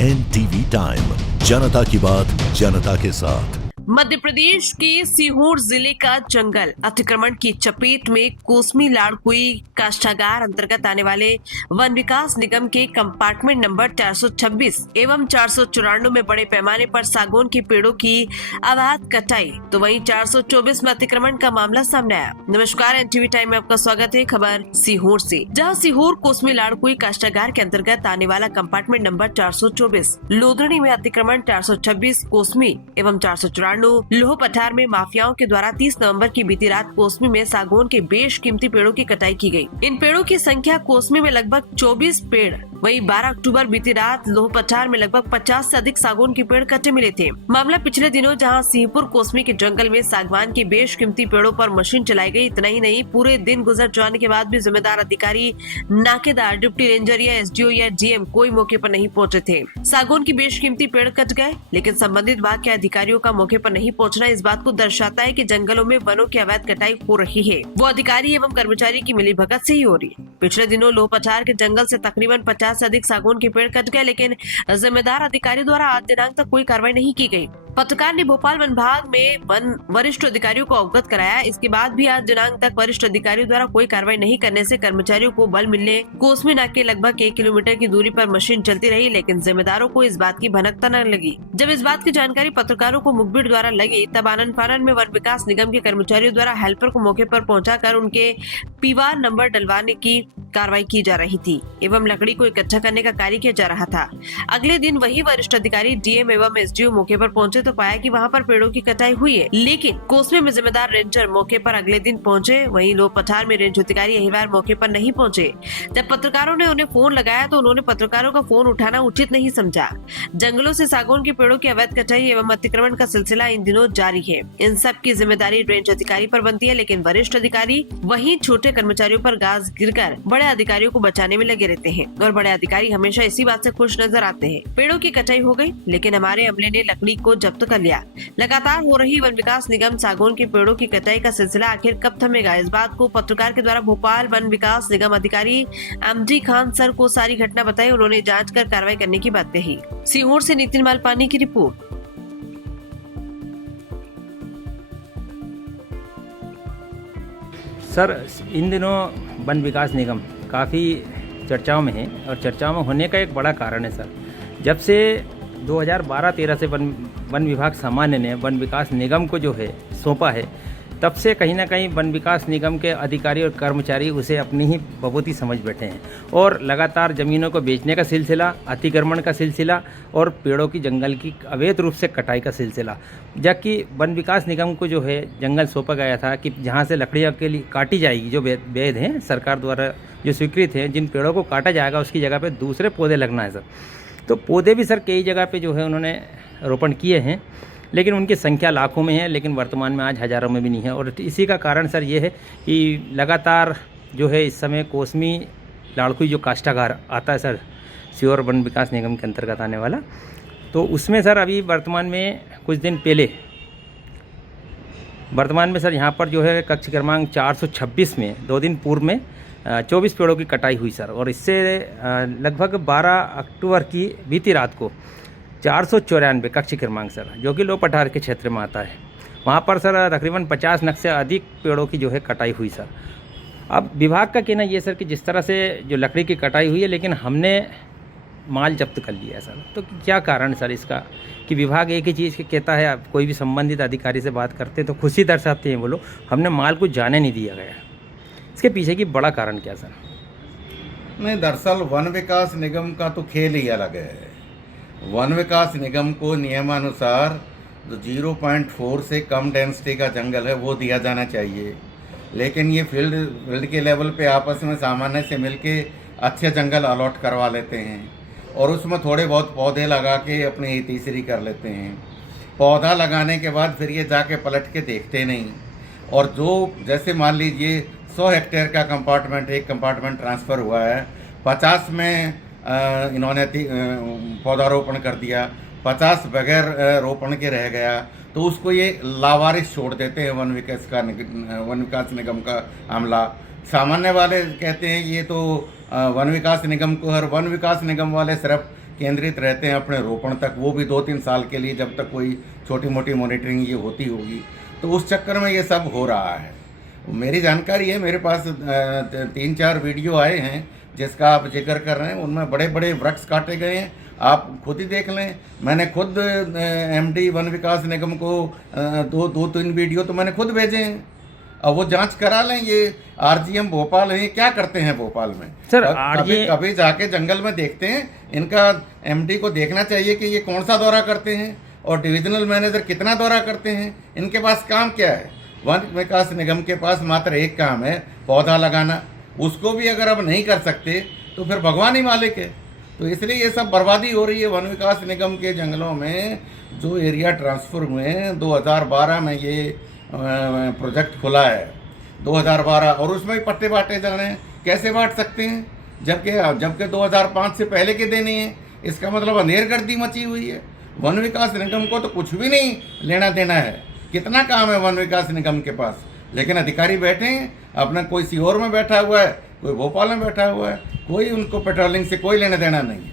NTV time, जनता की बात जनता के साथ। मध्य प्रदेश के सीहोर जिले का जंगल अतिक्रमण की चपेट में कोसमी लाड़कुई काष्ठागार अंतर्गत आने वाले वन विकास निगम के कंपार्टमेंट नंबर 426 एवं 494 में बड़े पैमाने पर सागौन के पेड़ों की अवैध कटाई, तो वहीं 424 में अतिक्रमण का मामला सामने आया। नमस्कार, एनटीवी टाइम में आपका स्वागत है। खबर सीहोर से, जहां सीहोर कोसमी लाड़कुई काष्ठागार के अंतर्गत आने वाला कंपार्टमेंट नंबर 424 लोधरणी में अतिक्रमण 426 कोसमी एवं 494 लोह पठार में माफियाओं के द्वारा 30 नवंबर की बीती रात कोसमी में सागौन के बेशकीमती पेड़ों की कटाई की गई। इन पेड़ों की संख्या कोसमी में लगभग 24 पेड़, वहीं 12 अक्टूबर बीती रात लोह पठार में लगभग 50 से अधिक सागौन के पेड़ कटे मिले थे। मामला पिछले दिनों जहां सिंहपुर कोसमी के जंगल में सागवान के बेशकीमती पेड़ों पर मशीन चलाई गई। इतना ही नहीं, पूरे दिन गुजर जाने के बाद भी जिम्मेदार अधिकारी, नाकेदार, डिप्टी रेंजर या एसडीओ या डीएम कोई मौके पर नहीं पहुंचे थे। सागौन की बेशकीमती पेड़ कट गए, लेकिन संबंधित विभाग के अधिकारियों का मौके पर नहीं पहुंचना इस बात को दर्शाता है कि जंगलों में वनों की अवैध कटाई हो रही है, वो अधिकारी एवं कर्मचारी की मिलीभगत से ही हो रही है। पिछले दिनों लोह पठार के जंगल से तकरीबन 50 से अधिक सागौन के पेड़ कट गए, लेकिन जिम्मेदार अधिकारी द्वारा आज दिनांक तक कोई कार्रवाई नहीं की गई। पत्रकार ने भोपाल वन विभाग में वन वरिष्ठ अधिकारियों को अवगत कराया। इसके बाद भी आज दिनांक तक वरिष्ठ अधिकारियों द्वारा कोई कार्रवाई नहीं करने से कर्मचारियों को बल मिलने कोसमी नाके लगभग 1 किलोमीटर की दूरी पर मशीन चलती रही, लेकिन जिम्मेदारों को इस बात की भनक न लगी। जब इस बात की जानकारी पत्रकारों को मुखबिर द्वारा लगी, तब आनन फानन में वन विकास निगम के कर्मचारियों द्वारा हेल्पर को मौके पर पहुंचाकर उनके पीवार नंबर डलवाने की कार्रवाई की जा रही थी एवं लकड़ी को इकट्ठा करने का कार्य किया जा रहा था। अगले दिन वही वरिष्ठ अधिकारी डीएम एवं एसडीओ मौके पर पहुंचे तो पाया कि वहां पर पेड़ों की कटाई हुई है, लेकिन कोसमे में जिम्मेदार रेंजर मौके पर अगले दिन पहुंचे। वहीं लोह पठार में रेंज अधिकारी अहिवार मौके पर नहीं पहुंचे। जब पत्रकारों ने उन्हें फोन लगाया तो उन्होंने पत्रकारों का फोन उठाना उचित नहीं समझा। जंगलों से सागौन के पेड़ों की अवैध कटाई एवं अतिक्रमण का सिलसिला इन दिनों जारी है। इन सब की जिम्मेदारी रेंज अधिकारी पर बनती है, लेकिन वरिष्ठ अधिकारी वहीं छोटे कर्मचारियों पर गाज गिरकर बड़े अधिकारियों को बचाने में लगे रहते हैं और बड़े अधिकारी हमेशा इसी बात से खुश नजर आते हैं। पेड़ों की कटाई हो गई, लेकिन हमारे अमले ने लकड़ी को जब्त कर लिया। लगातार हो रही वन विकास निगम सागौन के पेड़ों की कटाई का सिलसिला आखिर कब थमेगा, इस बात को पत्रकार के द्वारा भोपाल वन विकास निगम अधिकारी एमडी खान सर को सारी घटना बताई। उन्होंने जांच कर कार्रवाई करने की बात कही। सीहोर से नितिन मालपानी की रिपोर्ट। सर, इन दिनों वन विकास निगम काफ़ी चर्चाओं में है और चर्चाओं में होने का एक बड़ा कारण है सर, जब से 2012-13 से वन विभाग सामान्य ने वन विकास निगम को जो है सौंपा है, तब से कहीं ना कहीं वन विकास निगम के अधिकारी और कर्मचारी उसे अपनी ही बबूती समझ बैठे हैं और लगातार ज़मीनों को बेचने का सिलसिला, अतिक्रमण का सिलसिला और पेड़ों की जंगल की अवैध रूप से कटाई का सिलसिला। जबकि वन विकास निगम को जो है जंगल सौंपा गया था कि जहाँ से लकड़ियाँ के लिए काटी जाएगी, जो वैध हैं सरकार द्वारा जो स्वीकृत हैं, जिन पेड़ों को काटा जाएगा उसकी जगह पर दूसरे पौधे लगना है सर। तो पौधे भी सर कई जगह पे जो है उन्होंने रोपण किए हैं, लेकिन उनकी संख्या लाखों में है, लेकिन वर्तमान में आज हज़ारों में भी नहीं है। और इसी का कारण सर ये है कि लगातार जो है इस समय कोसमी लाड़कुई जो काष्ठागार आता है सर, सीहोर वन विकास निगम के अंतर्गत आने वाला, तो उसमें सर अभी वर्तमान में कुछ दिन पहले वर्तमान में सर यहाँ पर जो है कक्ष क्रमांक 426 में 2 दिन पूर्व में 24 पेड़ों की कटाई हुई सर। और इससे लगभग 12 अक्टूबर की बीती रात को 494 कक्ष क्रमांक सर, जो कि लोह पठार के क्षेत्र में आता है, वहाँ पर सर तकरीबन 50 नग से अधिक पेड़ों की जो है कटाई हुई सर। अब विभाग का कहना ये सर कि जिस तरह से जो लकड़ी की कटाई हुई है, लेकिन हमने माल जब्त कर लिया है सर। तो क्या कारण सर इसका कि विभाग एक ही चीज़ कहता है, कोई भी संबंधित अधिकारी से बात करते हैं तो खुशी दर्शाते हैं वो लोग, हमने माल को जाने नहीं दिया गया। इसके पीछे की बड़ा कारण क्या सर? नहीं, दरअसल वन विकास निगम का तो खेल ही अलग है। वन विकास निगम को नियमानुसार जो 0.4 से कम डेंसिटी का जंगल है वो दिया जाना चाहिए, लेकिन ये फील्ड के लेवल पे आपस में सामान्य से मिलके अच्छे जंगल अलॉट करवा लेते हैं और उसमें थोड़े बहुत पौधे लगा के अपनी तीसरी कर लेते हैं। पौधा लगाने के बाद फिर ये जाके पलट के देखते नहीं। और जो जैसे मान लीजिए 100 हेक्टेयर का कंपार्टमेंट, एक कंपार्टमेंट ट्रांसफ़र हुआ है, 50 में इन्होंने पौधारोपण कर दिया, 50 बगैर रोपण के रह गया, तो उसको ये लावारिस छोड़ देते हैं वन विकास निगम का अमला। सामान्य वाले कहते हैं ये तो वन विकास निगम को, हर वन विकास निगम वाले सिर्फ केंद्रित रहते हैं अपने रोपण तक, वो भी 2-3 साल के लिए, जब तक कोई छोटी मोटी मॉनिटरिंग ये होती होगी। तो उस चक्कर में ये सब हो रहा है। मेरी जानकारी है, मेरे पास 3-4 वीडियो आए हैं जिसका आप जिक्र कर रहे हैं, उनमें बड़े बड़े वृक्ष काटे गए हैं। आप खुद ही देख लें, मैंने खुद एमडी वन विकास निगम को 2-3 वीडियो तो मैंने खुद भेजे हैं। अब वो जांच करा लें, ये आरजीएम भोपाल है, ये क्या करते हैं भोपाल में सर? कभी जाके जंगल में देखते हैं, इनका एमडी को देखना चाहिए कि ये कौन सा दौरा करते हैं और डिविजनल मैनेजर कितना दौरा करते हैं, इनके पास काम क्या है। वन विकास निगम के पास मात्र एक काम है, पौधा लगाना। उसको भी अगर अब नहीं कर सकते तो फिर भगवान ही मालिक है। तो इसलिए ये सब बर्बादी हो रही है वन विकास निगम के जंगलों में। जो एरिया ट्रांसफ़र हुए हैं 2012 में, ये प्रोजेक्ट खुला है 2012, और उसमें भी पट्टे बांटे जा रहे हैं। कैसे बांट सकते हैं जबकि 2005 से पहले के देने हैं? इसका मतलब अंधेरगर्दी मची हुई है। वन विकास निगम को तो कुछ भी नहीं लेना देना है। कितना काम है वन विकास निगम के पास, लेकिन अधिकारी बैठे हैं अपना, कोई सीहोर में बैठा हुआ है, कोई भोपाल में बैठा हुआ है, कोई उनको पेट्रोलिंग से कोई लेना देना नहीं है।